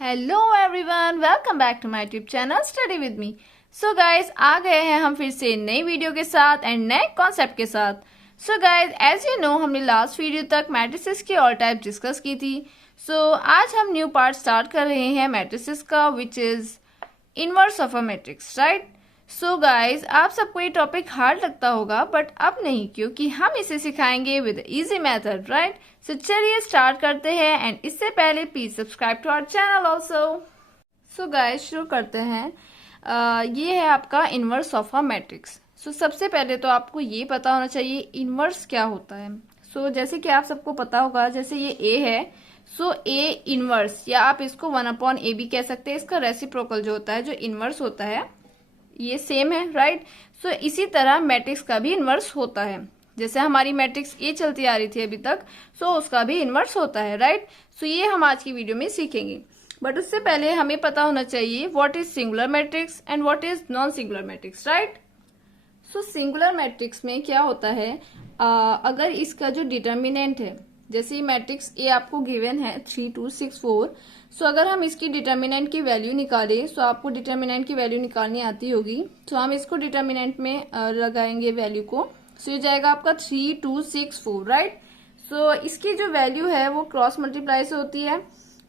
Hello everyone, welcome back to my YouTube channel study with me. So guys, आ गए हैं हम फिर से नई वीडियो के साथ एंड नए कॉन्सेप्ट के साथ। So guys, as you know, हमने लास्ट वीडियो तक मैट्रिसेस की ऑल टाइप डिस्कस की थी। सो आज हम न्यू पार्ट स्टार्ट कर रहे हैं मैट्रिसेस का, which is inverse of a matrix, right. So guys, आप सबको ये टॉपिक हार्ड लगता होगा, बट अब नहीं, क्योंकि हम इसे सिखाएंगे with easy method, right. So चलिए स्टार्ट करते हैं, एंड इससे पहले please subscribe to our channel also. So guys, शुरू करते हैं। ये है आपका inverse of a matrix. So सबसे पहले तो आपको ये पता होना चाहिए इनवर्स क्या होता है। सो जैसे कि आप सबको पता होगा, जैसे ये ए है, सो ए इनवर्स, या आप इसको 1/a भी कह सकते हैं। इसका रेसिप्रोकल जो होता है, जो इनवर्स होता है, ये सेम है, राइट। सो इसी तरह मैट्रिक्स का भी इनवर्स होता है। जैसे हमारी मैट्रिक्स ए चलती आ रही थी अभी तक, सो उसका भी इनवर्स होता है, राइट। सो ये हम आज की वीडियो में सीखेंगे, बट उससे पहले हमें पता होना चाहिए what is singular matrix and what is non singular matrix, right. So singular matrix में क्या होता है, अगर इसका जो डिटर्मिनेंट है, जैसे मैट्रिक्स ए आपको गिवन है 3 2 6 4, सो अगर हम इसकी डिटर्मिनेंट की वैल्यू निकालें, सो आपको डिटर्मिनेंट की वैल्यू निकालनी आती होगी, तो हम इसको डिटर्मिनेंट में लगाएंगे वैल्यू को। सो ये जाएगा आपका 3 2 6 4, राइट। सो इसकी जो वैल्यू है वो क्रॉस मल्टीप्लाई से होती है।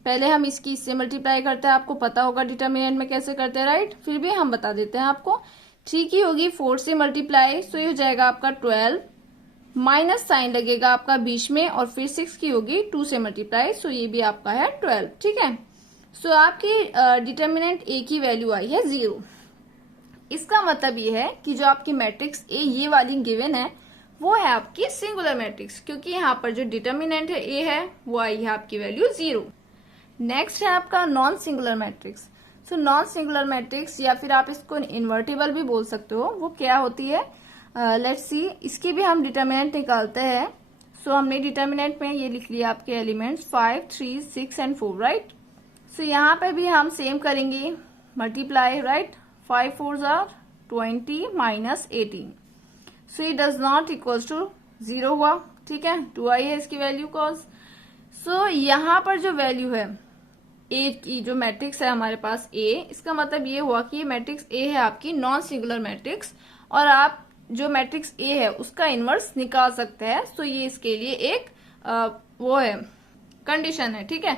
पहले हम इससे मल्टीप्लाई करते हैं, आपको पता होगा डिटर्मिनेंट में कैसे करते हैं, राइट। फिर भी हम बता देते हैं आपको। 3 की होगी 4 से मल्टीप्लाई, सो ये हो जाएगा आपका 12, माइनस साइन लगेगा आपका बीच में, और फिर 6 की होगी 2 से मल्टीप्लाई, सो ये भी आपका है 12, ठीक है। सो आपकी डिटर्मिनेंट ए की वैल्यू आई है 0। इसका मतलब ये है कि जो आपकी मैट्रिक्स ए ये वाली गिवन है, वो है आपकी सिंगुलर मैट्रिक्स, क्योंकि यहाँ पर जो डिटर्मिनेंट है ए है, वो आई है आपकी वैल्यू 0। नेक्स्ट है आपका non singular matrix. So non singular matrix, या फिर आप इसको इन्वर्टिबल भी बोल सकते हो, वो क्या होती है, लेट्स सी। इसकी भी हम डिटर्मिनेंट निकालते हैं। सो हमने डिटर्मिनेंट में ये लिख लिया आपके एलिमेंट्स 5 3 6 एंड 4, राइट। सो यहाँ पे भी हम सेम करेंगे, मल्टीप्लाई, राइट। 5 4 आर 20 माइनस 18, सो ये डज नॉट इक्वल्स टू 0 हुआ, ठीक है। 2i है इसकी वैल्यू कॉज। सो यहाँ पर जो वैल्यू है ए की, जो मैट्रिक्स है हमारे पास ए, इसका मतलब ये हुआ कि ये मैट्रिक्स ए है आपकी नॉन सिंगुलर मैट्रिक्स, और आप जो मैट्रिक्स ए है उसका इनवर्स निकाल सकते हैं। सो ये इसके लिए एक वो है, कंडीशन है, ठीक है।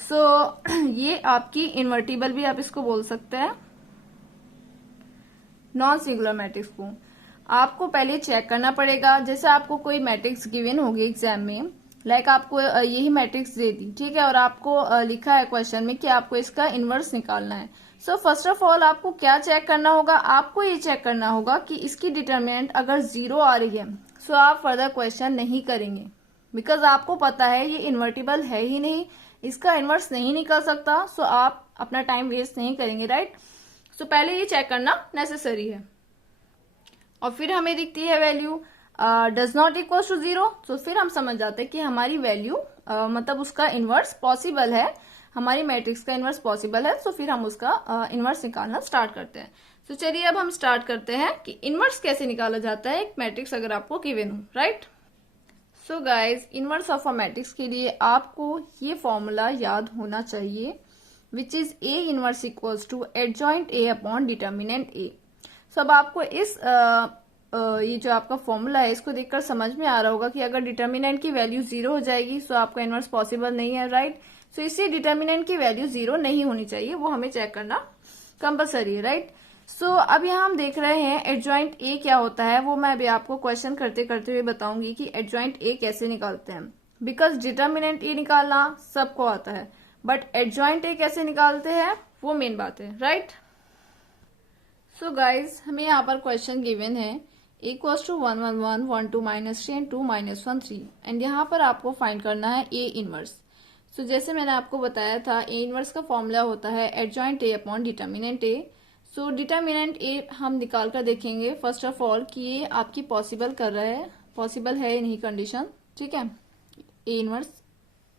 सो ये आपकी इन्वर्टिबल भी आप इसको बोल सकते हैं। नॉन सिंगुलर मैट्रिक्स को आपको पहले चेक करना पड़ेगा। जैसे आपको कोई मैट्रिक्स गिवन होगी एग्जाम में, लाइक आपको यही मैट्रिक्स दे दी, ठीक है, और आपको लिखा है क्वेश्चन में कि आपको इसका इनवर्स निकालना है। सो फर्स्ट ऑफ ऑल आपको क्या चेक करना होगा, आपको ये चेक करना होगा कि इसकी डिटर्मिनेंट अगर 0 आ रही है, सो आप फर्दर क्वेश्चन नहीं करेंगे, बिकॉज आपको पता है ये इन्वर्टिबल है ही नहीं, इसका इनवर्स नहीं निकल सकता। सो आप अपना टाइम वेस्ट नहीं करेंगे, राइट। सो पहले ये चेक करना नेसेसरी है, और फिर हमें दिखती है value does not equal to 0, तो फिर हम समझ जाते हैं कि हमारी वैल्यू मतलब उसका इनवर्स पॉसिबल है, हमारी मैट्रिक्स का इनवर्स पॉसिबल है। सो फिर हम उसका इनवर्स निकालना स्टार्ट करते हैं। सो चलिए अब हम स्टार्ट करते हैं कि इनवर्स कैसे निकाला जाता है एक मैट्रिक्स अगर आपको गिवन हो, right. So guys, inverse of a matrix के लिए आपको ये फॉर्मूला याद होना चाहिए, which is A inverse equals to adjoint A upon determinant A. So अब आपको इस ये जो आपका फॉर्मूला है, इसको देखकर समझ में आ रहा होगा कि अगर डिटर्मिनेंट की वैल्यू 0 हो जाएगी, सो आपका इनवर्स पॉसिबल नहीं है, राइट। सो इसी डिटर्मिनेंट की वैल्यू 0 नहीं होनी चाहिए, वो हमें चेक करना कंपलसरी है, राइट। सो अब यहाँ हम देख रहे हैं एडजॉइंट ए क्या होता है, वो मैं अभी आपको क्वेश्चन करते करते हुए बताऊंगी कि एडजॉइंट ए कैसे निकालते हैं, बिकॉज डिटर्मिनेंट ए निकालना सबको आता है, बट एडजॉइंट ए कैसे निकालते हैं वो मेन बात है, राइट। सो गाइज, हमें यहाँ पर क्वेश्चन गिवन है equals to 1 1 1 1 2 minus 3 and 2 minus 1 3, and यहाँ पर आपको फाइंड करना है ए इनवर्स। सो जैसे मैंने आपको बताया था, ए इनवर्स का फॉर्मूला होता है adjoint A upon determinant A. So determinant A हम निकाल कर देखेंगे फर्स्ट ऑफ ऑल कि ये आपकी पॉसिबल कर रहा है, पॉसिबल है या नहीं कंडीशन, ठीक है, ए इनवर्स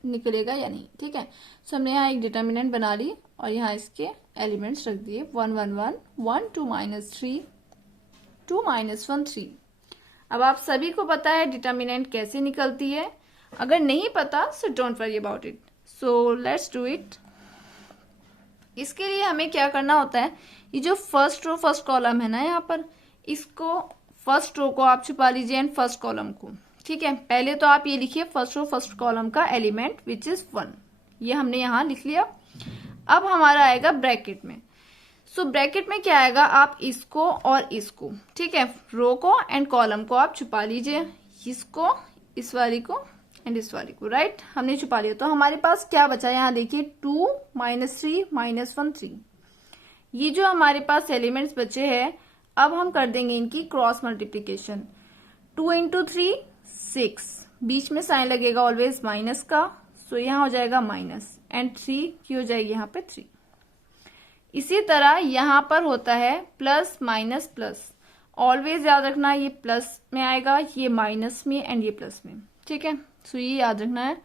निकलेगा या नहीं, ठीक है। सो हमने यहाँ एक डिटर्मिनेंट बना ली और यहाँ इसके एलिमेंट्स रख दिए 1 1 1 1 2 माइनस 3 2 माइनस 1 3। अब आप सभी को पता है डिटर्मिनेंट कैसे निकलती है, अगर नहीं पता so don't worry about it. So let's do it. इसके लिए हमें क्या करना होता है, ये जो फर्स्ट रो फर्स्ट कॉलम है ना यहाँ पर, इसको फर्स्ट रो को आप छुपा लीजिए एंड फर्स्ट कॉलम को। ठीक है, पहले तो आप ये लिखिए फर्स्ट रो फर्स्ट कॉलम का एलिमेंट विच इज 1, ये हमने यहाँ लिख लिया। अब हमारा आएगा ब्रैकेट में। सो ब्रैकेट में क्या आएगा, आप इसको और इसको, ठीक है, रो को एंड कॉलम को आप छुपा लीजिए, इसको, इस वाली को एंड इस वाली को, राइट, हमने छुपा लिया। तो हमारे पास क्या बचा यहाँ देखिए 2 -3 -1 3। ये जो हमारे पास एलिमेंट्स बचे हैं, अब हम कर देंगे इनकी क्रॉस मल्टीप्लीकेशन। 2 × 3 6, बीच में साइन लगेगा ऑलवेज माइनस का, सो यहाँ हो जाएगा माइनस एंड 3 की हो जाएगी यहाँ पे 3। इसी तरह यहाँ पर होता है प्लस माइनस प्लस, ऑलवेज याद रखना ये प्लस में आएगा, ये माइनस में एंड ये प्लस में। ठीक है, सो ये याद रखना है।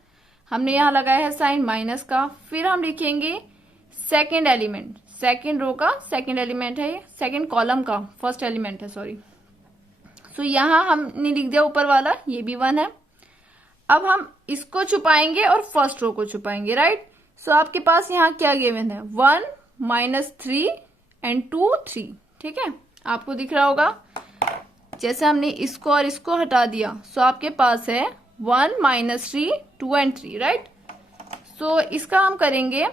हमने यहाँ लगाया है साइन माइनस का, फिर हम लिखेंगे सेकेंड एलिमेंट, सेकेंड रो का सेकेंड एलिमेंट है, सेकेंड कॉलम का फर्स्ट एलिमेंट है, सॉरी। सो यहाँ हमने लिख दिया ऊपर वाला, ये भी 1 है। अब हम इसको छुपाएंगे और फर्स्ट रो को छुपाएंगे, राइट। सो आपके पास यहाँ क्या गिवन है, 1 -3 एंड 2 3। ठीक है, आपको दिख रहा होगा जैसे हमने इसको और इसको हटा दिया, सो आपके पास है 1 -3 2 एंड 3, राइट। सो इसका हम करेंगे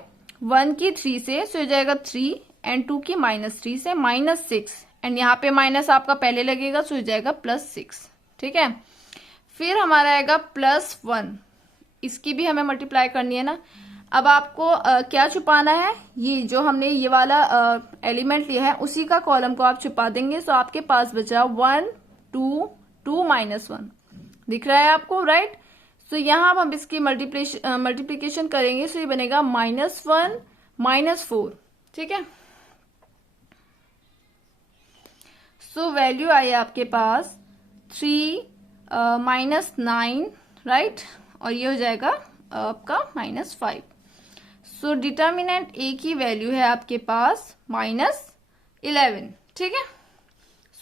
1 की 3 से, सो हो जाएगा 3 एंड 2 की -3 से -6 एंड यहाँ पे माइनस आपका पहले लगेगा, सो हो जाएगा +6। ठीक है, फिर हमारा आएगा +1, इसकी भी हमें मल्टीप्लाई करनी है ना। अब आपको क्या छुपाना है, ये जो हमने ये वाला एलिमेंट लिया है उसी का कॉलम को आप छुपा देंगे। सो आपके पास बचा 1 2 2 -1, दिख रहा है आपको, राइट। सो यहाँ अब हम इसकी मल्टीप्लीकेशन करेंगे, सो ये बनेगा -1 -4। ठीक है, सो वैल्यू आई आपके पास 3 -9, राइट, और ये हो जाएगा आपका -5। सो डिटर्मिनेंट ए की वैल्यू है आपके पास -11। ठीक है,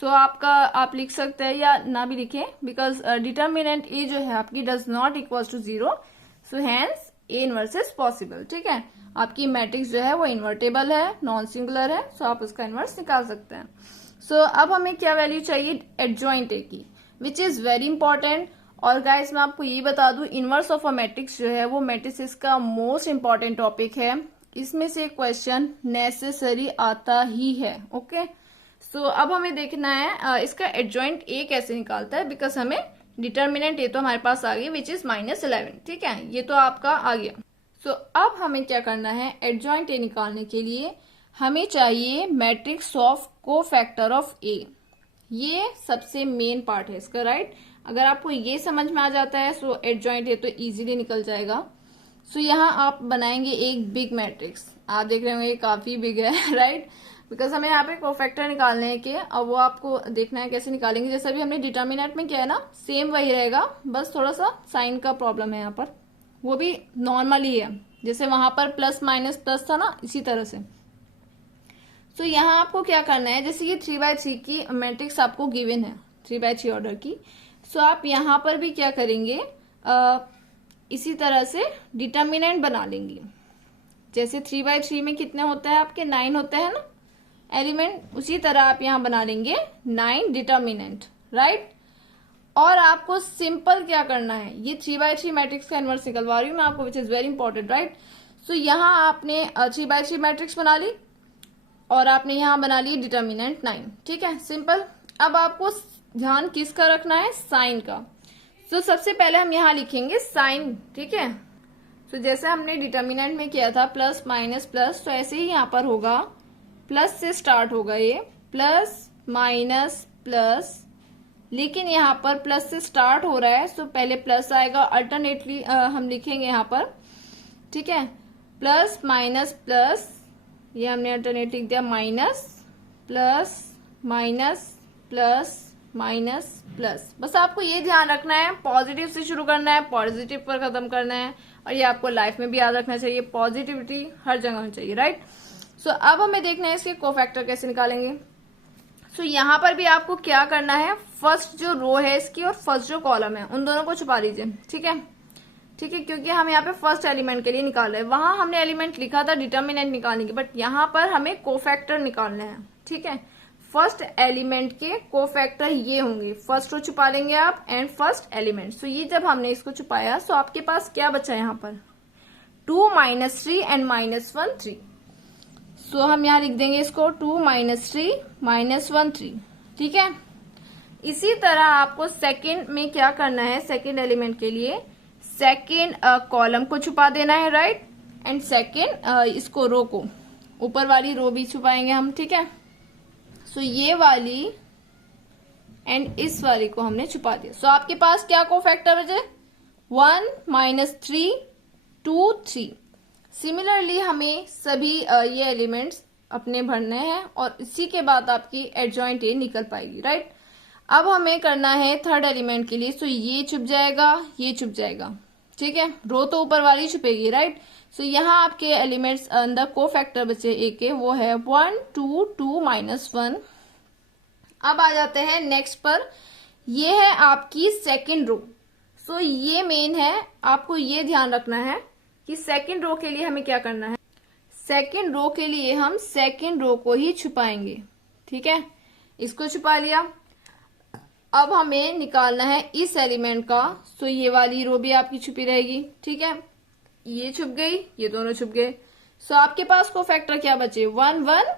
सो आप लिख सकते हैं या ना भी लिखें, बिकॉज डिटर्मिनेंट ए जो है आपकी does not equal to 0, so hence A inverse is possible. ठीक है, आपकी मैट्रिक्स जो है वो इन्वर्टेबल है, नॉन सिंगुलर है, सो आप उसका इनवर्स निकाल सकते हैं। सो अब हमें क्या वैल्यू चाहिए, एडजॉइंट ए की, विच इज वेरी इंपॉर्टेंट। और गाइस मैं आपको ये बता दूं, इनवर्स ऑफ अ मैट्रिक्स जो है वो मैट्रिसेस का मोस्ट इंपॉर्टेंट टॉपिक है, इसमें से क्वेश्चन नेसेसरी आता ही है। ओके, सो अब हमें देखना है इसका एडजॉइंट ए कैसे निकालता है, बिकॉज हमें डिटर्मिनेंट ए तो हमारे पास आ गई विच इज -11। ठीक है, ये तो आपका आ गया। सो अब हमें क्या करना है, एडजॉइंट ए निकालने के लिए हमें चाहिए मैट्रिक्स ऑफ कोफैक्टर ऑफ ए, ये सबसे मेन पार्ट है इसका, राइट। अगर आपको ये समझ में आ जाता है सो एडजॉइंट ए तो इजीली निकल जाएगा। सो यहाँ आप बनाएंगे एक बिग मैट्रिक्स, आप देख रहे होंगे ये काफी बिग है, राइट, बिकॉज हमें यहाँ पे कोफैक्टर निकालने के, अब वो आपको देखना है कैसे निकालेंगे। जैसा भी हमने डिटर्मिनेंट में किया है ना, सेम वही रहेगा, बस थोड़ा सा साइन का प्रॉब्लम है यहाँ पर, वो भी नॉर्मली है, जैसे वहां पर प्लस माइनस प्लस था ना, इसी तरह से। तो यहाँ आपको क्या करना है, जैसे ये 3/3 की मैट्रिक्स आपको गिवन है, 3/3 ऑर्डर की। सो आप यहाँ पर भी क्या करेंगे, इसी तरह से डिटर्मिनेंट बना लेंगे। जैसे 3/3 में कितने होता है आपके, 9 होता है ना एलिमेंट, उसी तरह आप यहाँ बना लेंगे 9 डिटर्मिनेंट, राइट। और आपको सिंपल क्या करना है, ये 3/3 मैट्रिक्स का इनवर्स निकलवा रही हूँ मैं आपको, which is very important, right. So यहाँ आपने 3/3 मैट्रिक्स बना ली और आपने यहाँ बना ली डिटर्मिनेंट 9। ठीक है, सिंपल। अब आपको ध्यान किसका रखना है, साइन का। तो सबसे पहले हम यहाँ लिखेंगे साइन। ठीक है, तो जैसे हमने डिटर्मिनेंट में किया था प्लस माइनस प्लस, तो ऐसे ही यहाँ पर होगा, प्लस से स्टार्ट होगा ये, प्लस माइनस प्लस, लेकिन यहाँ पर प्लस से स्टार्ट हो रहा है, तो पहले प्लस आएगा, अल्टरनेटली हम लिखेंगे यहाँ पर। ठीक है, प्लस माइनस प्लस, ये हमने अल्टरनेट लिख दिया, minus plus minus plus minus plus. बस आपको ये ध्यान रखना है, पॉजिटिव से शुरू करना है, पॉजिटिव पर खत्म करना है, और ये आपको लाइफ में भी याद रखना चाहिए, पॉजिटिविटी हर जगह होनी चाहिए, राइट। सो अब हमें देखना है इसके कोफैक्टर कैसे निकालेंगे। सो यहाँ पर भी आपको क्या करना है, फर्स्ट जो रो है इसकी और फर्स्ट जो कॉलम है उन दोनों को छुपा लीजिए। ठीक है, ठीक है, क्योंकि हम यहाँ पे फर्स्ट एलिमेंट के लिए निकाल रहे हैं। वहां हमने एलिमेंट लिखा था डिटर्मिनेंट निकालने की, बट यहाँ पर हमें कोफैक्टर निकालने हैं। ठीक है, फर्स्ट एलिमेंट के कोफैक्टर ये होंगे, फर्स्ट रो छुपा लेंगे आप एंड फर्स्ट एलिमेंट। सो ये जब हमने इसको छुपाया सो आपके पास क्या बचा यहाँ पर 2 - 3 एंड -1 3। सो हम यहाँ लिख देंगे इसको 2 - 3 -1 3। ठीक है, इसी तरह आपको सेकेंड में क्या करना है, सेकेंड एलिमेंट के लिए सेकेंड कॉलम को छुपा देना है, राइट, एंड सेकेंड इसको रो को, ऊपर वाली रो भी छुपाएंगे हम। ठीक है, सो ये वाली एंड इस वाली को हमने छुपा दिया। सो आपके पास क्या कोफैक्टर बचे 1 - 3 2 3। सिमिलरली हमें सभी ये एलिमेंट्स अपने भरने हैं और इसी के बाद आपकी एडजॉइंट ए निकल पाएगी, राइट। अब हमें करना है थर्ड एलिमेंट के लिए। सो ये छुप जाएगा, ये छुप जाएगा। ठीक है, रो तो ऊपर वाली छुपेगी, राइट। सो यहाँ आपके एलिमेंट्स अंदर कोफैक्टर बचे ए के, वो है 1 2 2 -1। अब आ जाते हैं नेक्स्ट पर, ये है आपकी सेकेंड रो। सो ये मेन है, आपको ये ध्यान रखना है कि सेकेंड रो के लिए हमें क्या करना है, सेकेंड रो के लिए हम सेकेंड रो को ही छुपाएंगे। ठीक है, इसको छुपा लिया। अब हमें निकालना है इस एलिमेंट का। सो ये वाली रो भी आपकी छुपी रहेगी। ठीक है, ये छुप गई, ये दोनों छुप गए। सो आपके पास कोफैक्टर क्या बचे 1 1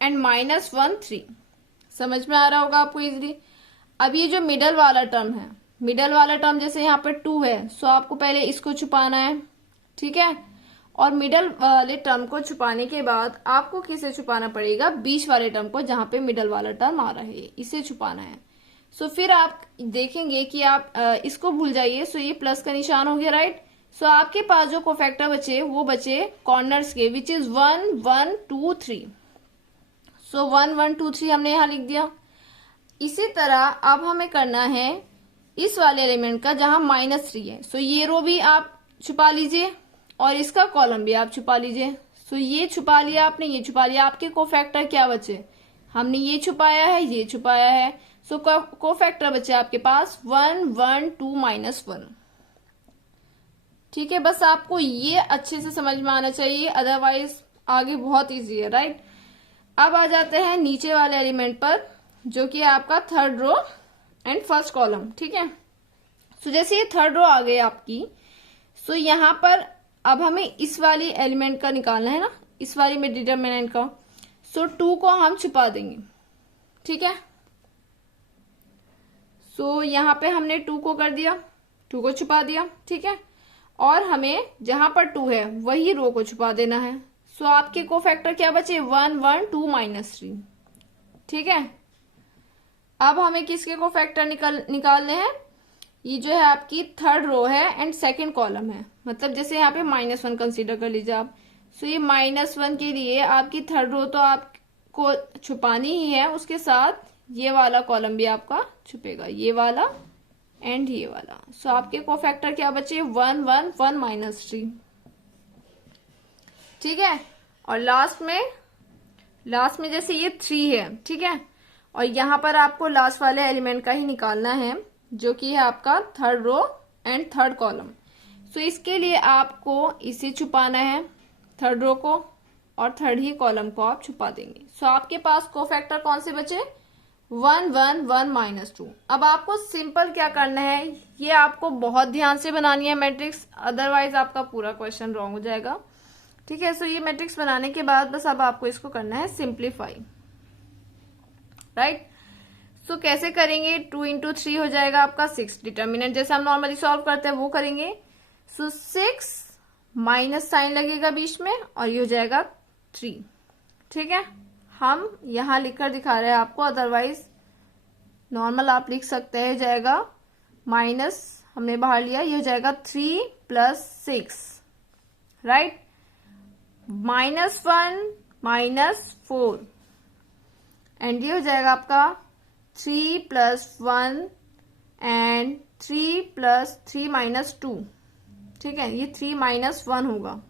एंड -1 3। समझ में आ रहा होगा आपको इजीली। अब ये जो मिडल वाला टर्म है, मिडल वाला टर्म जैसे यहाँ पर 2 है, सो आपको पहले इसको छुपाना है। ठीक है, और मिडल वाले टर्म को छुपाने के बाद आपको किसे छुपाना पड़ेगा, बीच वाले टर्म को, जहां पे मिडल वाला टर्म आ रहा है, इसे छुपाना है। सो फिर आप देखेंगे कि आप इसको भूल जाइए। सो ये प्लस का निशान हो गया, राइट। सो आपके पास जो कोफैक्टर बचे वो बचे कॉर्नर्स के, विच इज 1 1 2 3। सो 1 1 2 3 हमने यहां लिख दिया। इसी तरह अब हमें करना है इस वाले एलिमेंट का जहां -3 है। सो ये रो भी आप छुपा लीजिए और इसका कॉलम भी आप छुपा लीजिए। सो ये छुपा लिया आपने, ये छुपा लिया। आपके कोफैक्टर क्या बचे, हमने ये छुपाया है, ये छुपाया है। सो कोफैक्टर बचे आपके पास 1 1 2 -1। ठीक है, बस आपको ये अच्छे से समझ में आना चाहिए, अदरवाइज आगे बहुत इजी है, राइट। अब आ जाते हैं नीचे वाले एलिमेंट पर, जो कि है आपका third row and first column. ठीक है, सो जैसे ये थर्ड रो आ गई आपकी, सो यहाँ पर अब हमें इस वाली एलिमेंट का निकालना है ना, इस वाली में डिटर्मिनेंट का। सो 2 को हम छुपा देंगे। ठीक है, सो यहाँ पे हमने 2 को कर दिया, 2 को छुपा दिया। ठीक है, और हमें जहां पर 2 है वही रो को छुपा देना है। सो आपके कोफैक्टर क्या बचे 1 1 2 -3। ठीक है, अब हमें किसके कोफैक्टर निकालने हैं, ये जो है आपकी थर्ड रो है एंड सेकंड कॉलम है, मतलब जैसे यहाँ पे -1 कंसीडर कर लीजिए आप। सो ये -1 के लिए आपकी थर्ड रो तो आपको छुपानी ही है, उसके साथ ये वाला कॉलम भी आपका छुपेगा, ये वाला एंड ये वाला। सो आपके कोफैक्टर क्या बचे 1 1 1 -3। ठीक है, और लास्ट में जैसे ये 3 है। ठीक है, और यहां पर आपको लास्ट वाले एलिमेंट का ही निकालना है, जो कि है आपका third row and third column. So इसके लिए आपको इसे छुपाना है, थर्ड रो को, और थर्ड ही कॉलम को आप छुपा देंगे। सो आपके पास कोफैक्टर कौन से बचे 1 1 1 -2। अब आपको सिंपल क्या करना है, ये आपको बहुत ध्यान से बनानी है मैट्रिक्स, अदरवाइज आपका पूरा क्वेश्चन रॉन्ग हो जाएगा। ठीक है, सो ये मैट्रिक्स बनाने के बाद बस अब आपको इसको करना है सिंप्लीफाई, राइट। सो कैसे करेंगे, 2 × 3 हो जाएगा आपका 6। डिटर्मिनेंट जैसे हम नॉर्मली सॉल्व करते हैं वो करेंगे। सो 6 माइनस साइन लगेगा बीच में और ये हो जाएगा 3। ठीक है, हम यहां लिखकर दिखा रहे हैं आपको, अदरवाइज नॉर्मल आप लिख सकते हैं। जाएगा माइनस, हमने बाहर लिया, ये हो जाएगा 3 + 6, राइट। -1 -4 एंड ये हो जाएगा आपका 3 + 1 एंड 3 + 3 - 2। ठीक है, ये 3 - 1 होगा,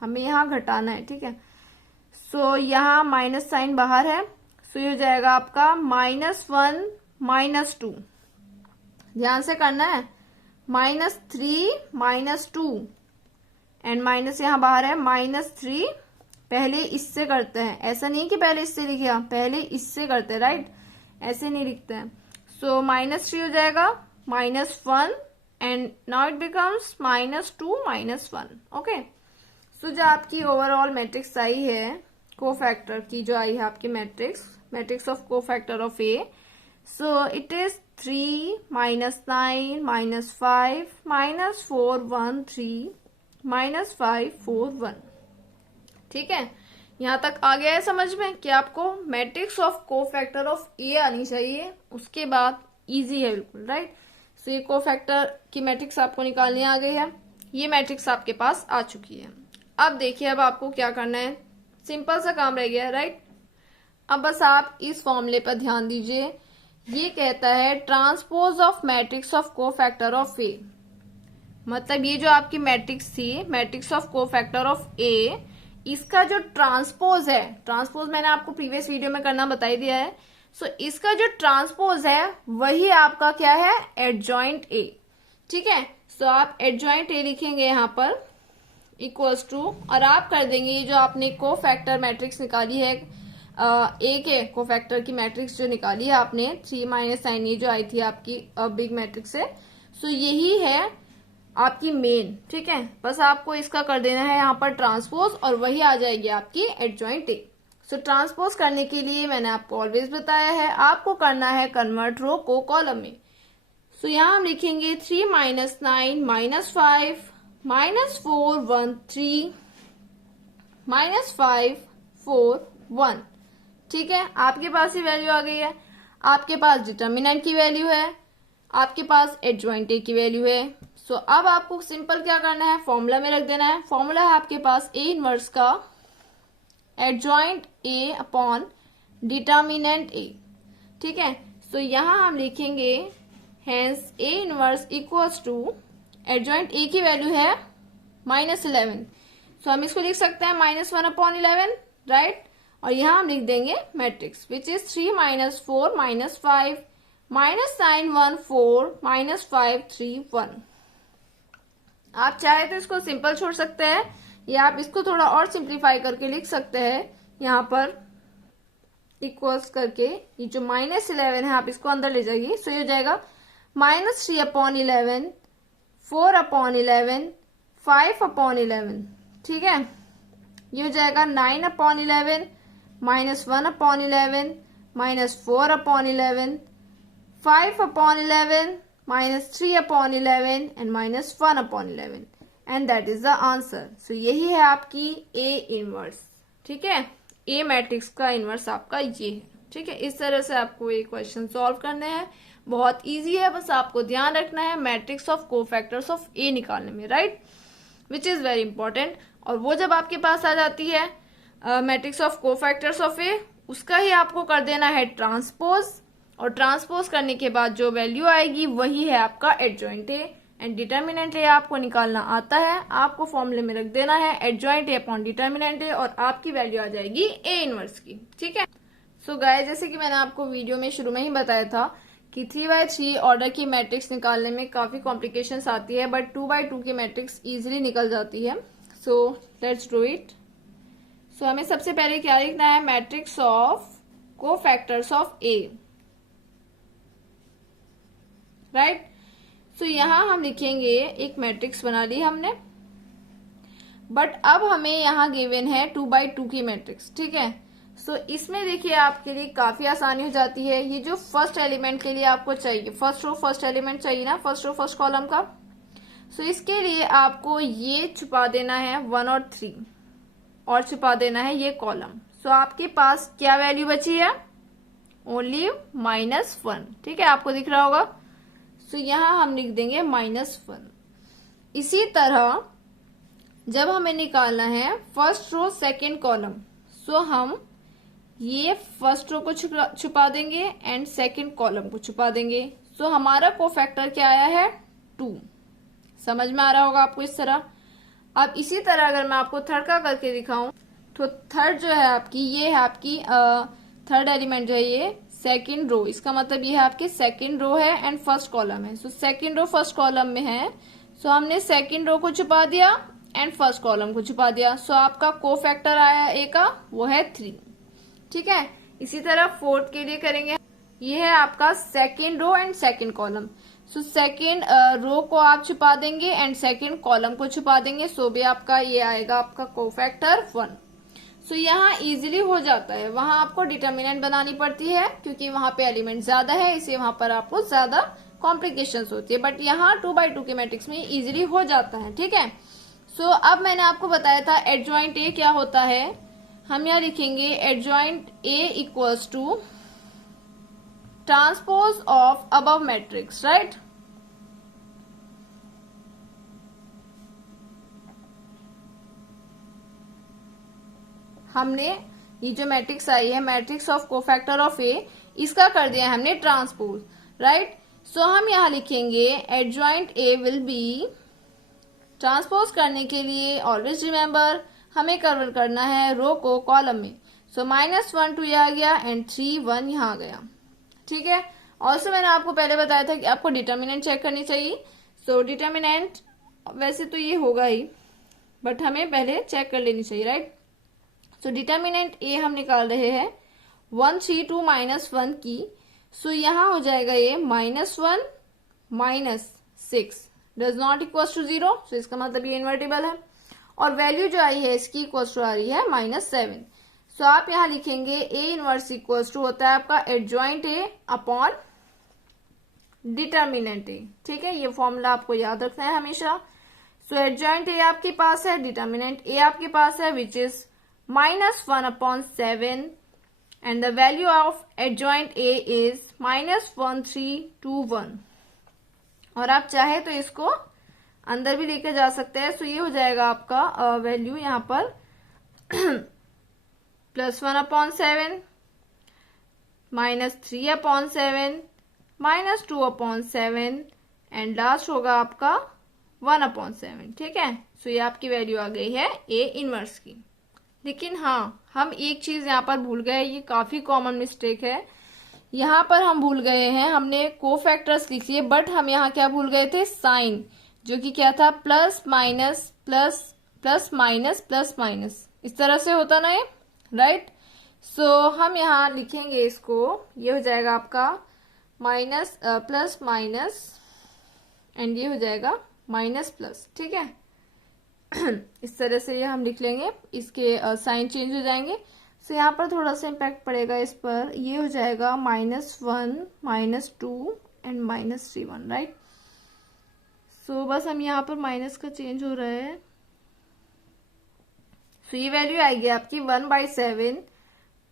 हमें यहां घटाना है। ठीक है, सो यहाँ माइनस साइन बाहर है, सो ये हो जाएगा आपका -1 -2, ध्यान से करना है, -3 -2 एंड माइनस यहाँ बाहर है -3। पहले इससे करते हैं, ऐसा नहीं कि पहले इससे लिखिए, पहले इससे करते हैं, राइट, ऐसे नहीं लिखते हैं। सो -3 हो जाएगा -1 and now it becomes -2 -1। Okay, so जो आपकी ओवरऑल मैट्रिक्स आई है कोफैक्टर की, जो आई है आपकी matrix of cofactor of A, so it is 3 -9 -5 -4 1 3 -5 4 1। ठीक है, यहां तक आ गया है समझ में कि आपको मैट्रिक्स ऑफ कोफैक्टर ऑफ ए आनी चाहिए, उसके बाद इजी है बिल्कुल, राइट। सो ये कोफैक्टर की मैट्रिक्स आपको निकालनी आ गई है, ये मैट्रिक्स आपके पास आ चुकी है। अब देखिए, अब आपको क्या करना है, सिंपल सा काम रह गया है, राइट। अब बस आप इस फॉर्मूले पर ध्यान दीजिए, ये कहता है transpose of matrix of cofactor of A, मतलब ये जो आपकी मैट्रिक्स थी, matrix of cofactor of A, इसका जो ट्रांसपोज है, ट्रांसपोज मैंने आपको प्रीवियस वीडियो में करना बता ही दिया है। सो इसका जो ट्रांसपोज है वही आपका क्या है, एडजॉइंट ए। ठीक है, सो आप एडजॉइंट ए लिखेंगे यहाँ पर इक्वल्स टू, और आप कर देंगे ये जो आपने कोफैक्टर मैट्रिक्स निकाली है, ए के कोफैक्टर की मैट्रिक्स जो निकाली है आपने 3 -9, ये जो आई थी आपकी बिग मैट्रिक्स से, सो यही है आपकी मेन। ठीक है, बस आपको इसका कर देना है यहाँ पर ट्रांसपोज, और वही आ जाएगी आपकी एडजॉइंट ए। सो ट्रांसपोज करने के लिए मैंने आपको ऑलवेज बताया है, आपको करना है कन्वर्ट रो को कॉलम में। सो यहाँ हम लिखेंगे 3 -9 -5 -4 1 3 -5 4 1। ठीक है, आपके पास ही वैल्यू आ गई है, आपके पास डिटर्मिनेंट की वैल्यू है, आपके पास एडजॉइंट ए की वैल्यू है। सो अब आपको सिंपल क्या करना है, फॉर्मूला में रख देना है। फॉर्मूला है आपके पास ए इनवर्स का adjoint A upon determinant A. ठीक है, सो यहां हम लिखेंगे hence A inverse equals to, adjoint A की वैल्यू है -11, सो हम इसको लिख सकते हैं -1/11, राइट। और यहां हम लिख देंगे मैट्रिक्स विच इज 3 -4 -5 -9 1 4 -5 3 1। आप चाहे तो इसको सिंपल छोड़ सकते हैं, या आप इसको थोड़ा और सिंप्लीफाई करके लिख सकते हैं, यहाँ पर इक्वल्स करके ये जो -11 है आप इसको अंदर ले जाइए। सो ये हो जाएगा -3/11 4/11 5/11। ठीक है, ये हो जाएगा 9/11 -1/11 -4/11 5/11 -3/11 and -1/11 and that is the answer. So यही है आपकी ए इनवर्स। ठीक है, ए मैट्रिक्स का इनवर्स आपका ये है। ठीक है, इस तरह से आपको ये क्वेश्चन सॉल्व करने हैं, बहुत इजी है, बस आपको ध्यान रखना है मैट्रिक्स ऑफ कोफैक्टर्स ऑफ ए निकालने में, right, which is very important. और वो जब आपके पास आ जाती है मैट्रिक्स ऑफ कोफैक्टर्स ऑफ ए, उसका ही आपको कर देना है ट्रांसपोज, और ट्रांसपोज करने के बाद जो वैल्यू आएगी वही है आपका एडजॉइंट ए, एंड डिटर्मिनेंट ए आपको निकालना आता है, आपको फॉर्मूले में रख देना है एडजॉइंट ए अपॉन डिटर्मिनेंट ए, और आपकी वैल्यू आ जाएगी ए इनवर्स की। ठीक है, सो गाइस, जैसे कि मैंने आपको वीडियो में शुरू में ही बताया था कि 3x3 ऑर्डर की मैट्रिक्स निकालने में काफी कॉम्प्लिकेशंस आती है, बट 2x2 की मैट्रिक्स इजीली निकल जाती है। So let's do it. So हमें सबसे पहले क्या लिखना है, matrix of cofactors of A, right. So यहां हम लिखेंगे, एक मैट्रिक्स बना ली हमने, बट अब हमें यहां गिवन है 2x2 की मैट्रिक्स। ठीक है, सो इसमें देखिए आपके लिए काफी आसानी हो जाती है। ये जो फर्स्ट एलिमेंट के लिए आपको चाहिए, फर्स्ट रो फर्स्ट एलिमेंट चाहिए ना, फर्स्ट रो फर्स्ट कॉलम का, सो इसके लिए आपको ये छुपा देना है 1 और 3, और छुपा देना है ये कॉलम। सो आपके पास क्या वैल्यू बची है, ओनली -1। ठीक है, आपको दिख रहा होगा। सो यहां हम लिख देंगे -1। इसी तरह जब हमें निकालना है फर्स्ट रो सेकेंड कॉलम, सो हम ये फर्स्ट रो को छुपा देंगे एंड सेकेंड कॉलम को छुपा देंगे। सो हमारा कोफैक्टर क्या आया है, 2। समझ में आ रहा होगा आपको इस तरह। अब इसी तरह अगर मैं आपको थर्ड का करके दिखाऊं, तो थर्ड जो है आपकी, ये है आपकी थर्ड एलिमेंट जो है ये सेकंड रो, इसका मतलब ये है आपकी सेकंड रो है एंड फर्स्ट कॉलम है। So second row first column में है, सो हमने सेकंड रो को छुपा दिया एंड फर्स्ट कॉलम को छुपा दिया। सो आपका कोफैक्टर आया ए का, वो है 3। ठीक है, इसी तरह फोर्थ के लिए करेंगे। ये है आपका second row and second column. So second row को आप छुपा देंगे एंड सेकंड कॉलम को छुपा देंगे। सो भी आपका ये आएगा आपका कोफैक्टर 1। सो यहाँ इजीली हो जाता है, वहां आपको डिटर्मिनेंट बनानी पड़ती है क्योंकि वहां पे एलिमेंट ज्यादा है, इसलिए वहां पर आपको ज्यादा कॉम्प्लिकेशंस होती है। बट यहाँ 2x2 के मैट्रिक्स में इजीली हो जाता है। ठीक है, सो अब मैंने आपको बताया था एडजॉइंट ए क्या होता है। हम यहाँ लिखेंगे adjoint A equals to transpose of above matrix, right. हमने ये जो मैट्रिक्स आई है, matrix of cofactor of A, इसका कर दिया हमने ट्रांसपोज, राइट। सो हम यहां लिखेंगे adjoint A will be, transpose करने के लिए ऑलवेज रिमेम्बर हमें कन्वर्ट करना है रो को कॉलम में। सो -1 2 ये आ गया एंड 3 1 यहां आ गया। ठीक है, ऑल्सो मैंने आपको पहले बताया था कि आपको डिटर्मिनेंट चेक करनी चाहिए। सो डिटर्मिनेंट वैसे तो ये होगा ही, बट हमें पहले चेक कर लेनी चाहिए, राइट। सो डिटर्मिनेंट ए हम निकाल रहे हैं 1 3 2 -1 की। सो यहां हो जाएगा ये -1 -6 डज नॉट इक्वल टू 0। सो इसका मतलब ये इन्वर्टिबल है और वैल्यू जो आई है इसकी इक्वल टू आ रही है -7। सो आप यहां लिखेंगे ए इनवर्स इक्वल टू होता है आपका adjoint A upon determinant A. ठीक है, ये फॉर्मूला आपको याद रखना है हमेशा। सो एडजॉइंट ए आपके पास है, डिटर्मिनेंट ए आपके पास है, which is -1/7 and the value of adjoint A is -1 3 2 1। और आप चाहे तो इसको अंदर भी लेकर जा सकते हैं। सो ये हो जाएगा आपका वैल्यू यहाँ पर +1/7 -3/7 -2/7 एंड लास्ट होगा आपका 1/7। ठीक है, सो ये आपकी वैल्यू आ गई है ए इनवर्स की। लेकिन हाँ, हम एक चीज यहाँ पर भूल गए, ये काफी कॉमन मिस्टेक है। यहाँ पर हम भूल गए हैं, हमने कोफैक्टर्स लिख लिए बट हम यहाँ क्या भूल गए थे, साइन, जो कि क्या था plus minus plus plus minus plus minus, इस तरह से होता ना ये, राइट। सो हम यहाँ लिखेंगे इसको, ये हो जाएगा आपका माइनस प्लस माइनस एंड ये हो जाएगा माइनस प्लस। ठीक है, इस तरह से ये हम लिख लेंगे, इसके साइन चेंज हो जाएंगे। सो यहाँ पर थोड़ा सा इम्पैक्ट पड़ेगा इस पर, ये हो जाएगा -1 -2 एंड -3 राइट। सो बस हम यहाँ पर माइनस का चेंज हो रहा है। सो ये वैल्यू आएगी आपकी 1/7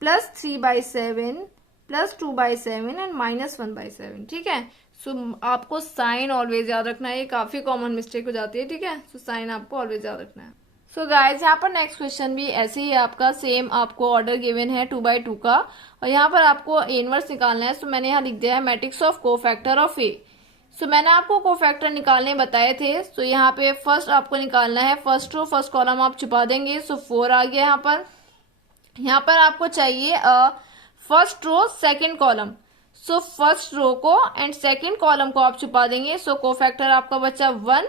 प्लस 3/7 प्लस 2/7 एंड -1/7। ठीक है, सो आपको साइन ऑलवेज याद रखना है, ये काफी कॉमन मिस्टेक हो जाती है। ठीक है, सो साइन आपको ऑलवेज याद रखना है। सो गाइज यहाँ पर नेक्स्ट क्वेश्चन भी ऐसे ही आपका सेम आपको ऑर्डर गिवन है 2/2 का, और यहाँ पर आपको ए इनवर्स निकालना है। सो मैंने यहाँ लिख दिया है मैट्रिक्स ऑफ कोफैक्टर ऑफ ए। सो मैंने आपको कोफैक्टर निकालने बताए थे। सो यहाँ पे फर्स्ट आपको निकालना है फर्स्ट रो फर्स्ट कॉलम आप छुपा देंगे। सो 4 आ गया यहाँ पर आपको चाहिए first row second column. So first row को एंड सेकेंड कॉलम को आप छुपा देंगे। सो कोफैक्टर आपका बचा 1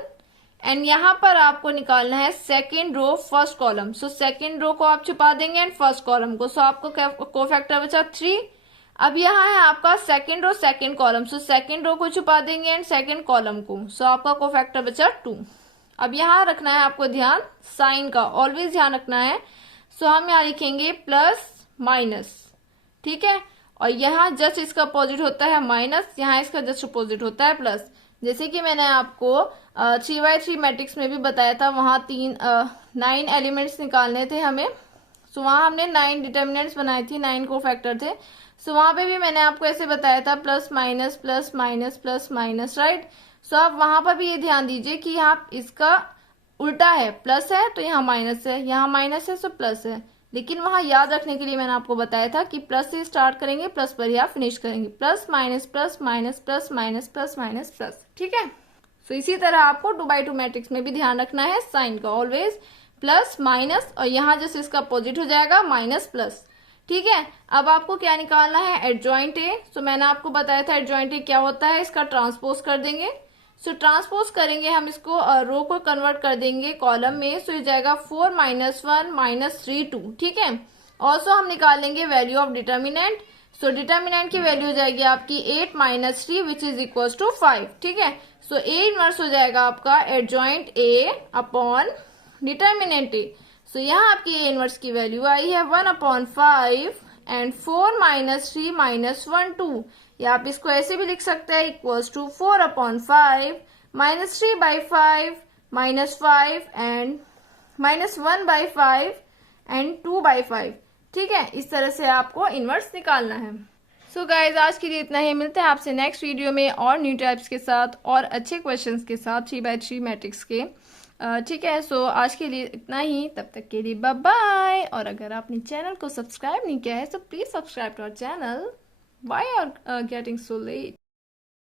एंड यहाँ पर आपको निकालना है second row first column. So second row को आप छुपा देंगे एंड फर्स्ट कॉलम को। सो आपको कोफैक्टर बचा 3। अब यहाँ है आपका second row second column. So second row को छुपा देंगे एंड सेकेंड कॉलम को। सो आपका कोफैक्टर बचा 2। अब यहाँ रखना है आपको ध्यान साइन का, ऑलवेज ध्यान रखना है। सो हम यहाँ लिखेंगे प्लस माइनस, ठीक है, और यहाँ जस्ट इसका अपोजिट होता है माइनस, यहाँ इसका जस्ट अपोजिट होता है प्लस। जैसे कि मैंने आपको 3x3 मैट्रिक्स में भी बताया था, वहां 9 एलिमेंट्स निकालने थे हमें। सो वहां हमने 9 डिटर्मिनेंट्स बनाई थी, 9 कोफैक्टर थे। सो वहां पे भी मैंने आपको ऐसे बताया था plus minus plus minus plus minus, right. So आप वहां पर भी ये ध्यान दीजिए कि यहाँ इसका उल्टा है, प्लस है तो यहाँ माइनस है, यहाँ माइनस है तो प्लस है। लेकिन वहां याद रखने के लिए मैंने आपको बताया था कि प्लस से स्टार्ट करेंगे, प्लस पर ही आप फिनिश करेंगे। Plus minus plus minus plus minus plus minus plus, ठीक है। सो इसी तरह आपको 2x2 मैट्रिक्स में भी ध्यान रखना है साइन का, ऑलवेज प्लस माइनस, और यहाँ जैसे इसका अपोजिट हो जाएगा माइनस प्लस, ठीक है। अब आपको क्या निकालना है, एडजॉइंट ए। सो मैंने आपको बताया था एडजॉइंट ए क्या होता है, इसका ट्रांसपोज कर देंगे। सो ट्रांसपोज करेंगे हम इसको, रो को कन्वर्ट कर देंगे कॉलम में। सो ये जाएगा 4 -1 -3 2। ठीक है। ऑल्सो हम निकालेंगे value of determinant. So determinant की वैल्यू हो जाएगी आपकी 8 -3 विच इज इक्वल टू 5। ठीक है। सो ए इनवर्स हो जाएगा आपका adjoint A upon determinant A. सो यहाँ आपकी ए इनवर्स की वैल्यू आई है 1/5 एंड 4 -3 -1 2। या आप इसको ऐसे भी लिख सकते हैं इक्वल्स टू 4/5 -3/5 -5 एंड -1/5 एंड 2/5। ठीक है। इस तरह से आपको इनवर्स निकालना है। सो गाइज आज के लिए इतना ही। मिलते हैं आपसे नेक्स्ट वीडियो में और न्यू टाइप्स के साथ और अच्छे क्वेश्चंस के साथ 3x3 मैट्रिक्स के। ठीक है। सो आज के लिए इतना ही, तब तक के लिए बाय बाय। और अगर आपने चैनल को सब्सक्राइब नहीं किया है तो please subscribe to our channel. Why are getting so late.